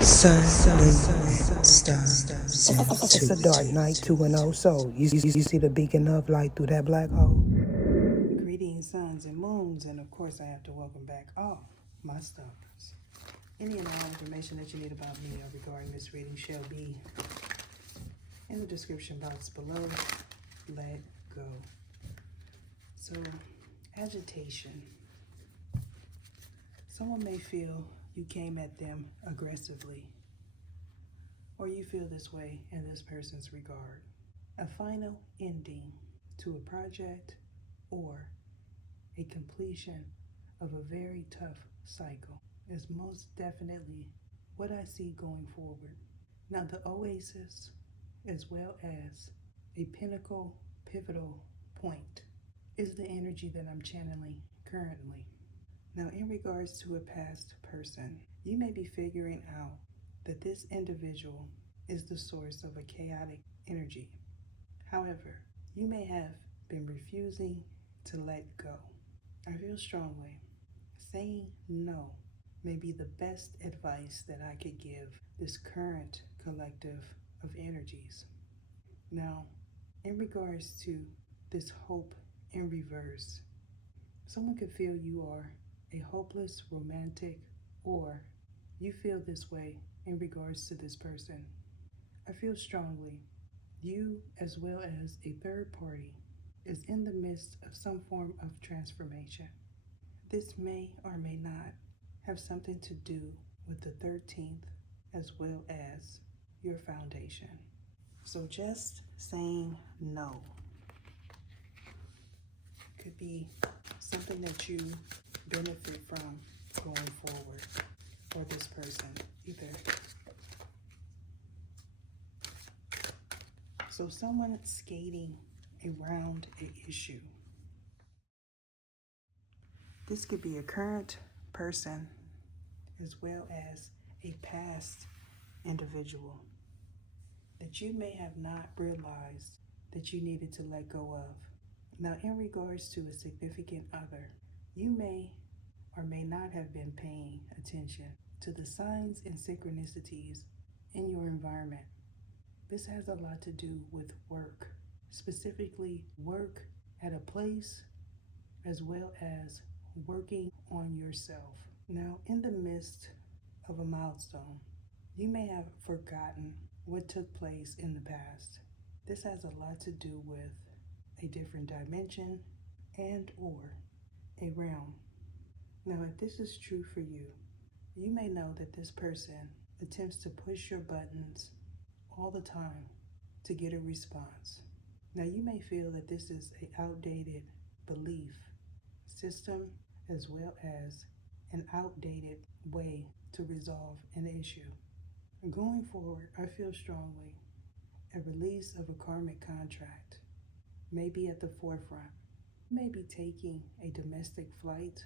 Sun, moon, stars. It's a dark night, 2-0. So, you see the beacon of light through that black hole? Greetings, suns and moons, and of course, I have to welcome back all my stars. Any and all information that you need about me regarding this reading shall be in the description box below. Let go. So, agitation. Someone may feel you came at them aggressively, or you feel this way in this person's regard. A final ending to a project or a completion of a very tough cycle is most definitely what I see going forward. Now, the oasis, as well as a pinnacle, pivotal point, is the energy that I'm channeling currently. Now, in regards to a past person, you may be figuring out that this individual is the source of a chaotic energy. However, you may have been refusing to let go. I feel strongly saying no may be the best advice that I could give this current collective of energies. Now, in regards to this hope in reverse, someone could feel you are a hopeless romantic, or you feel this way in regards to this person. I feel strongly you, as well as a third party, is in the midst of some form of transformation. This may or may not have something to do with the 13th as well as your foundation. So just saying no could be something that you benefit from going forward for this person either. So someone skating around an issue. This could be a current person as well as a past individual that you may have not realized that you needed to let go of. Now, in regards to a significant other, you may or may not have been paying attention to the signs and synchronicities in your environment. This has a lot to do with work, specifically work at a place as well as working on yourself. Now, in the midst of a milestone, you may have forgotten what took place in the past. This has a lot to do with a different dimension and or a realm. Now, if this is true for you, you may know that this person attempts to push your buttons all the time to get a response. Now, you may feel that this is an outdated belief system as well as an outdated way to resolve an issue. Going forward, I feel strongly a release of a karmic contract may be at the forefront. You may be taking a domestic flight,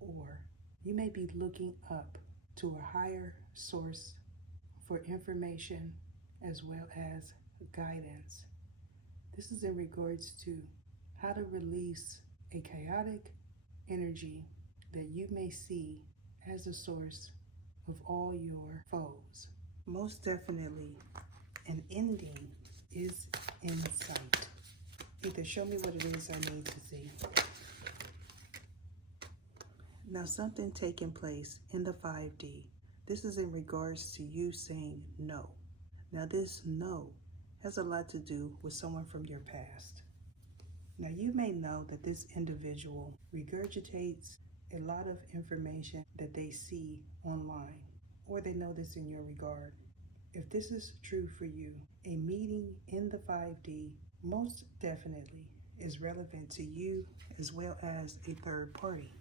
or you may be looking up to a higher source for information as well as guidance. This is in regards to how to release a chaotic energy that you may see as the source of all your foes. Most definitely, an ending is in sight. Either show me what it is I need to see. Now, something taking place in the 5D. This is in regards to you saying no. Now, this no has a lot to do with someone from your past. Now, you may know that this individual regurgitates a lot of information that they see online, or they know this in your regard. If this is true for you, a meeting in the 5D most definitely is relevant to you as well as a third party.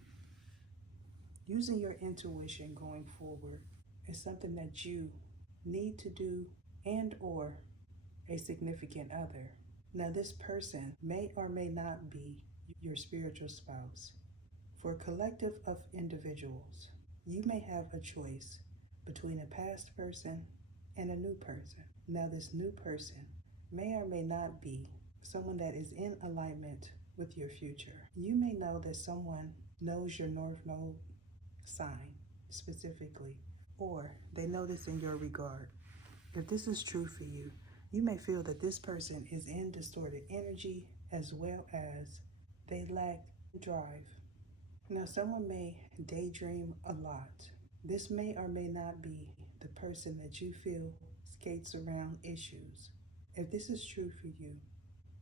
Using your intuition going forward is something that you need to do, and or a significant other. Now, this person may or may not be your spiritual spouse. For a collective of individuals, you may have a choice between a past person and a new person. Now, this new person may or may not be someone that is in alignment with your future. You may know that someone knows your North Node sign specifically, or they notice in your regard. If this is true for you, you may feel that this person is in distorted energy as well as they lack drive. Now, someone may daydream a lot. This may or may not be the person that you feel skates around issues. If this is true for you,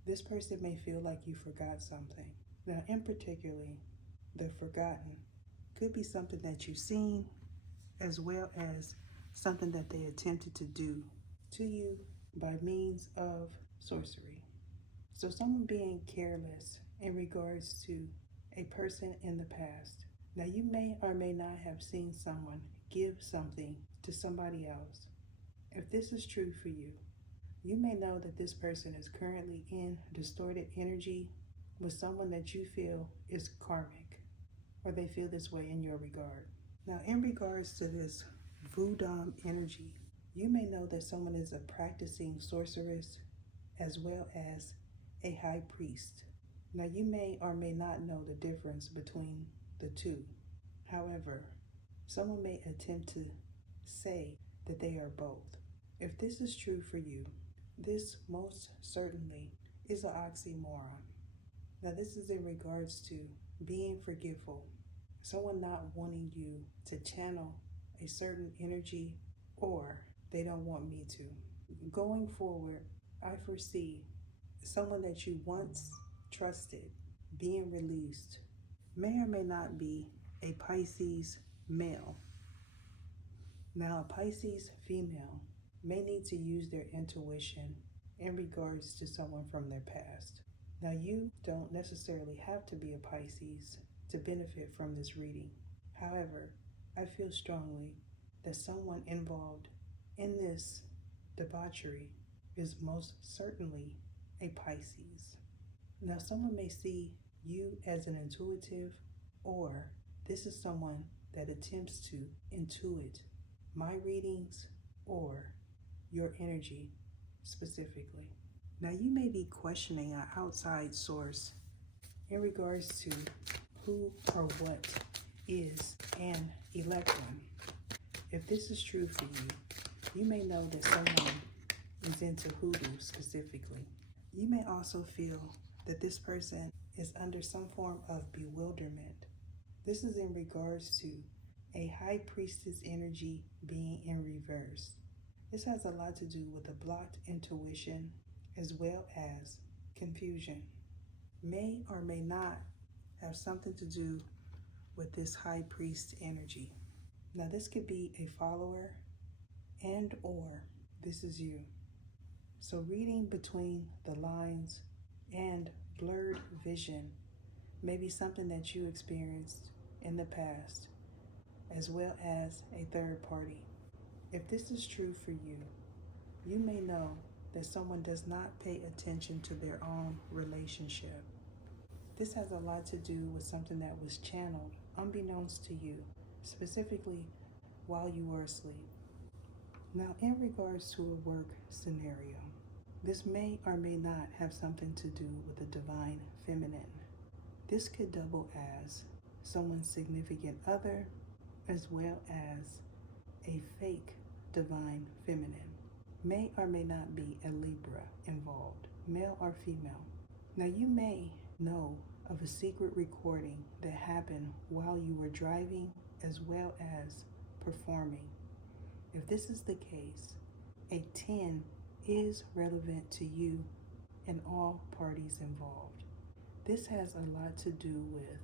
this person may feel like you forgot something. Now, in particular, the forgotten could be something that you've seen as well as something that they attempted to do to you by means of sorcery. So someone being careless in regards to a person in the past. Now, you may or may not have seen someone give something to somebody else. If this is true for you, you may know that this person is currently in distorted energy with someone that you feel is karmic, or they feel this way in your regard. Now, in regards to this voodoo energy, you may know that someone is a practicing sorceress as well as a high priest. Now, you may or may not know the difference between the two. However, someone may attempt to say that they are both. If this is true for you, this most certainly is an oxymoron. Now, this is in regards to being forgetful, someone not wanting you to channel a certain energy, or they don't want me to. Going forward, I foresee someone that you once trusted being released. May or may not be a Pisces male. Now, a Pisces female may need to use their intuition in regards to someone from their past. Now, you don't necessarily have to be a Pisces to benefit from this reading. However, I feel strongly that someone involved in this debauchery is most certainly a Pisces. Now, someone may see you as an intuitive, or this is someone that attempts to intuit my readings or your energy specifically. Now, you may be questioning an outside source in regards to who or what is an electron. If this is true for you, you may know that someone is into hoodoo specifically. You may also feel that this person is under some form of bewilderment. This is in regards to a high priestess energy being in reverse. This has a lot to do with a blocked intuition as well as confusion. May or may not have something to do with this high priest energy. Now, this could be a follower and or this is you. So reading between the lines and blurred vision may be something that you experienced in the past, as well as a third party. If this is true for you, you may know that someone does not pay attention to their own relationship. This has a lot to do with something that was channeled unbeknownst to you, specifically while you were asleep. Now, in regards to a work scenario, this may or may not have something to do with the divine feminine. This could double as someone's significant other as well as a fake divine feminine. May or may not be a Libra involved, male or female. Now, you may know of a secret recording that happened while you were driving as well as performing. If this is the case, a 10 is relevant to you and all parties involved. This has a lot to do with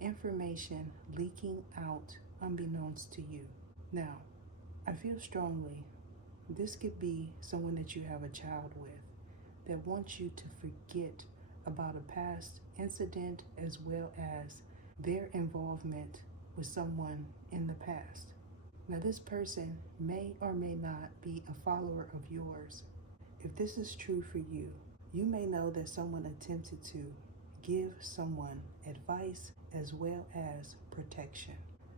information leaking out unbeknownst to you. Now, I feel strongly this could be someone that you have a child with that wants you to forget about a past incident as well as their involvement with someone in the past. Now, this person may or may not be a follower of yours. If this is true for you, you may know that someone attempted to give someone advice as well as protection.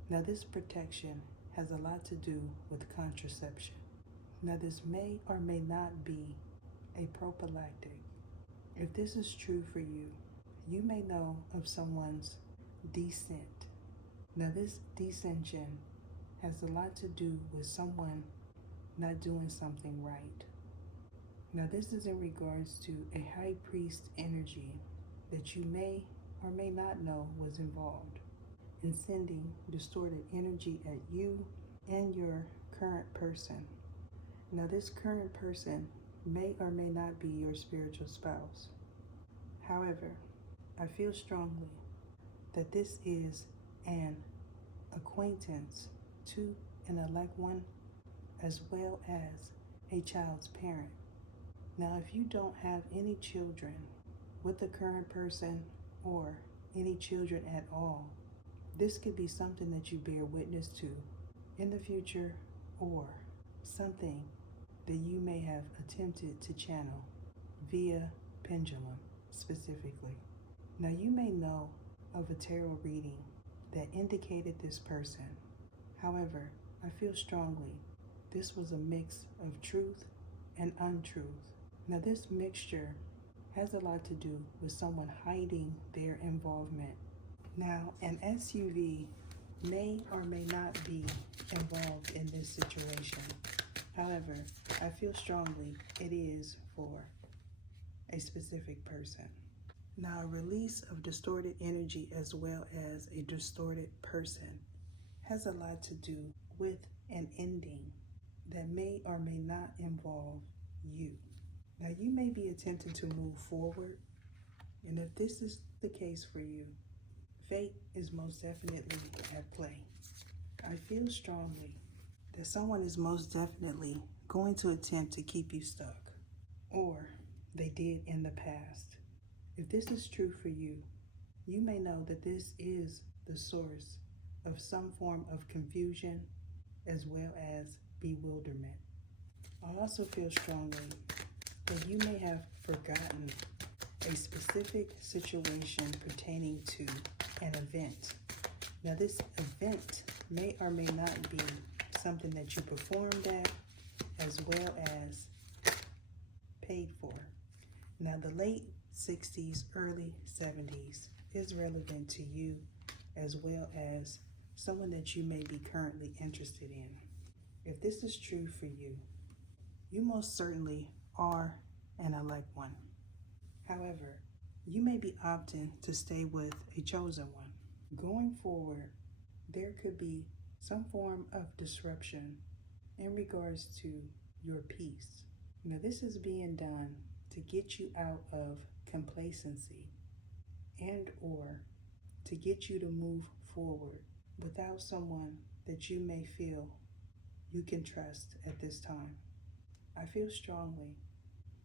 Now, this protection has a lot to do with contraception. Now, this may or may not be a prophylactic. If this is true for you, you may know of someone's descent. Now, this descension has a lot to do with someone not doing something right. Now, this is in regards to a high priest energy that you may or may not know was involved in sending distorted energy at you and your current person. Now, this current person may or may not be your spiritual spouse. However, I feel strongly that this is an acquaintance to an elect one as well as a child's parent. Now, if you don't have any children with the current person or any children at all, this could be something that you bear witness to in the future or something that you may have attempted to channel via pendulum specifically. Now, you may know of a tarot reading that indicated this person. However, I feel strongly this was a mix of truth and untruth. Now, this mixture has a lot to do with someone hiding their involvement. Now, an SUV may or may not be involved in this situation. However, I feel strongly it is for a specific person. Now, a release of distorted energy as well as a distorted person has a lot to do with an ending that may or may not involve you. Now, you may be attempting to move forward, and if this is the case for you, fate is most definitely at play. I feel strongly that someone is most definitely going to attempt to keep you stuck, or they did in the past. If this is true for you, you may know that this is the source of some form of confusion as well as bewilderment. I also feel strongly that you may have forgotten a specific situation pertaining to an event. Now, this event may or may not be something that you performed at as well as paid for. Now, the late 60s, early 70s is relevant to you as well as someone that you may be currently interested in. If this is true for you, you most certainly are an elect one. However, you may be opting to stay with a chosen one. Going forward, there could be some form of disruption in regards to your peace. Now, this is being done to get you out of complacency and or to get you to move forward without someone that you may feel you can trust at this time. I feel strongly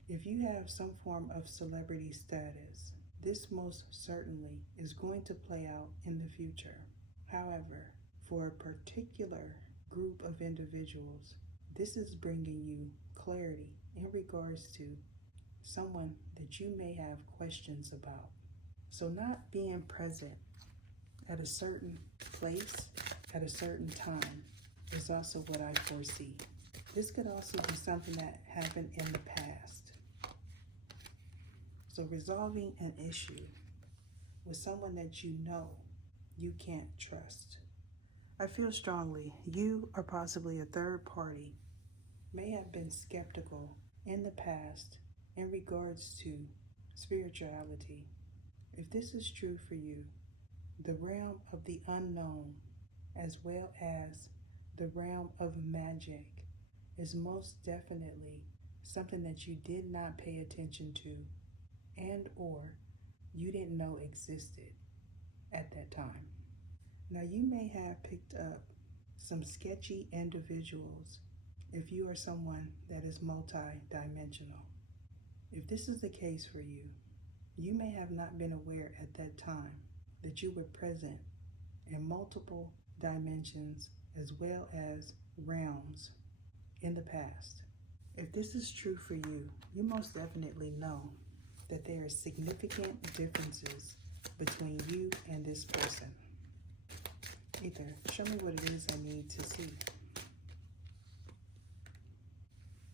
if you have some form of celebrity status, this most certainly is going to play out in the future. However, for a particular group of individuals, this is bringing you clarity in regards to someone that you may have questions about. So not being present at a certain place at a certain time is also what I foresee. This could also be something that happened in the past. So resolving an issue with someone that you know you can't trust. I feel strongly you or possibly a third party may have been skeptical in the past in regards to spirituality. If this is true for you, the realm of the unknown as well as the realm of magic is most definitely something that you did not pay attention to and or you didn't know existed at that time. Now, you may have picked up some sketchy individuals if you are someone that is multi-dimensional. If this is the case for you, you may have not been aware at that time that you were present in multiple dimensions as well as realms in the past. If this is true for you, you most definitely know that there are significant differences between you and this person. Either show me what it is I need to see.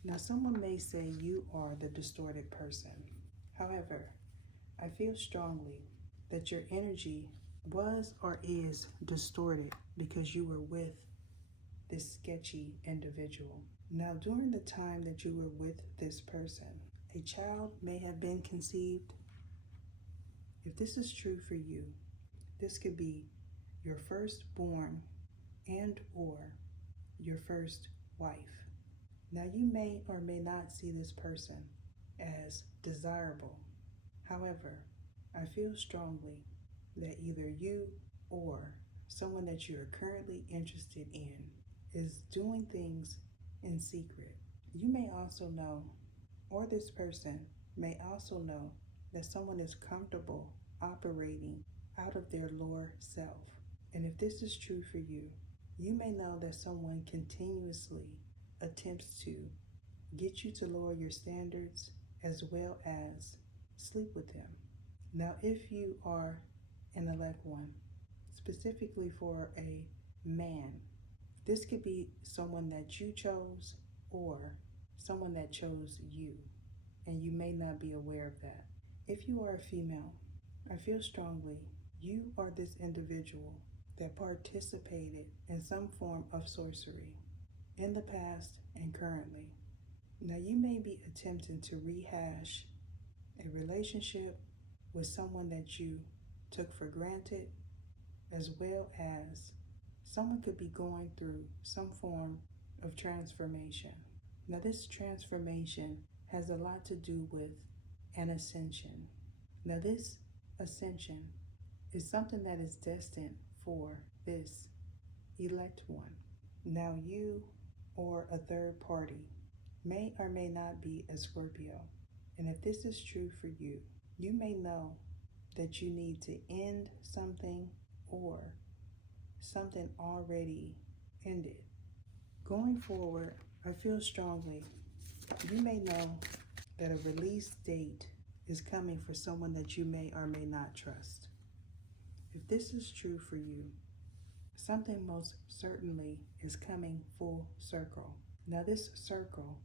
Now, someone may say you are the distorted person. However, I feel strongly that your energy was or is distorted because you were with this sketchy individual. Now, during the time that you were with this person, a child may have been conceived. If this is true for you, this could be your firstborn and or your first wife. Now, you may or may not see this person as desirable. However, I feel strongly that either you or someone that you are currently interested in is doing things in secret. You may also know, or this person may also know, that someone is comfortable operating out of their lower self. And if this is true for you, you may know that someone continuously attempts to get you to lower your standards as well as sleep with them. Now, if you are an elect one, specifically for a man, this could be someone that you chose or someone that chose you, and you may not be aware of that. If you are a female, I feel strongly you are this individual that participated in some form of sorcery in the past and currently. Now, you may be attempting to rehash a relationship with someone that you took for granted, as well as someone could be going through some form of transformation. Now, this transformation has a lot to do with an ascension. Now, this ascension is something that is destined for this elect one. Now, you or a third party may or may not be a Scorpio. And if this is true for you, you may know that you need to end something or something already ended. Going forward, I feel strongly you may know that a release date is coming for someone that you may or may not trust. If this is true for you, something most certainly is coming full circle. Now, this circle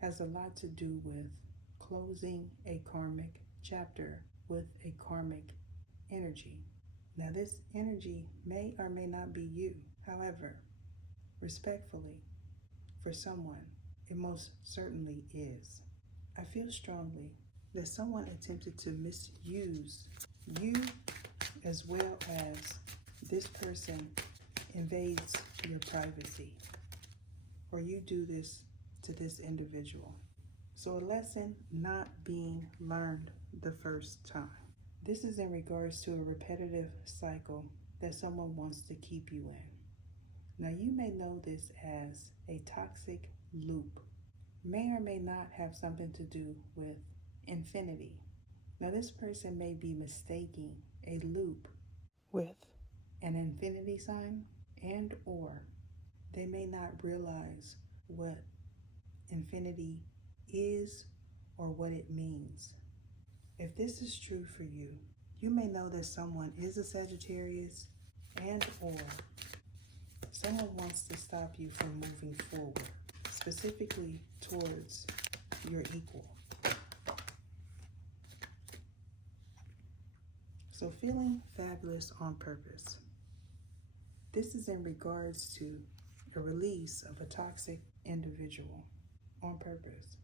has a lot to do with closing a karmic chapter with a karmic energy. Now, this energy may or may not be you. However, respectfully, for someone, it most certainly is. I feel strongly that someone attempted to misuse you, as well as this person invades your privacy, or you do this to this individual. So a lesson not being learned the first time. This is in regards to a repetitive cycle that someone wants to keep you in. Now, you may know this as a toxic loop. May or may not have something to do with infinity. Now, this person may be mistaking a loop with an infinity sign, and or they may not realize what infinity is or what it means. If this is true for you, you may know that someone is a Sagittarius, and or someone wants to stop you from moving forward, specifically towards your equal. So, feeling fabulous on purpose. This is in regards to a release of a toxic individual on purpose.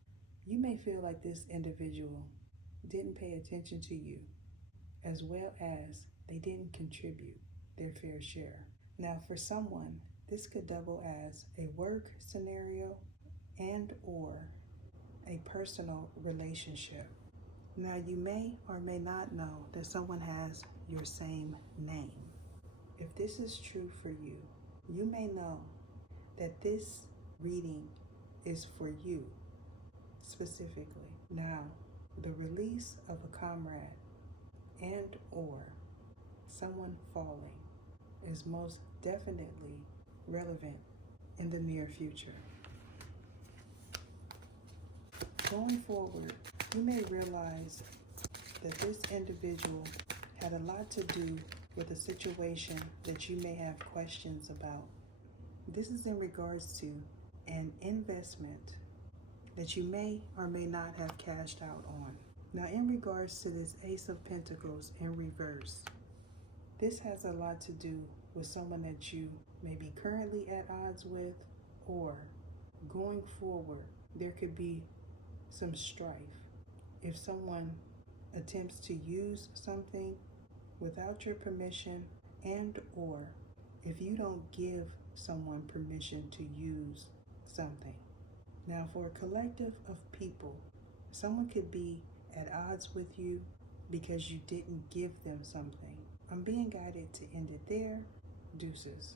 You may feel like this individual didn't pay attention to you, as well as they didn't contribute their fair share. Now, for someone, this could double as a work scenario and or a personal relationship. Now, you may or may not know that someone has your same name. If this is true for you, you may know that this reading is for you specifically. Now, the release of a comrade and or someone falling is most definitely relevant in the near future. Going forward, you may realize that this individual had a lot to do with a situation that you may have questions about. This is in regards to an investment that you may or may not have cashed out on. Now, in regards to this Ace of Pentacles in reverse, this has a lot to do with someone that you may be currently at odds with, or going forward, there could be some strife. If someone attempts to use something without your permission, and or if you don't give someone permission to use something. Now, for a collective of people, someone could be at odds with you because you didn't give them something. I'm being guided to end it there. Deuces.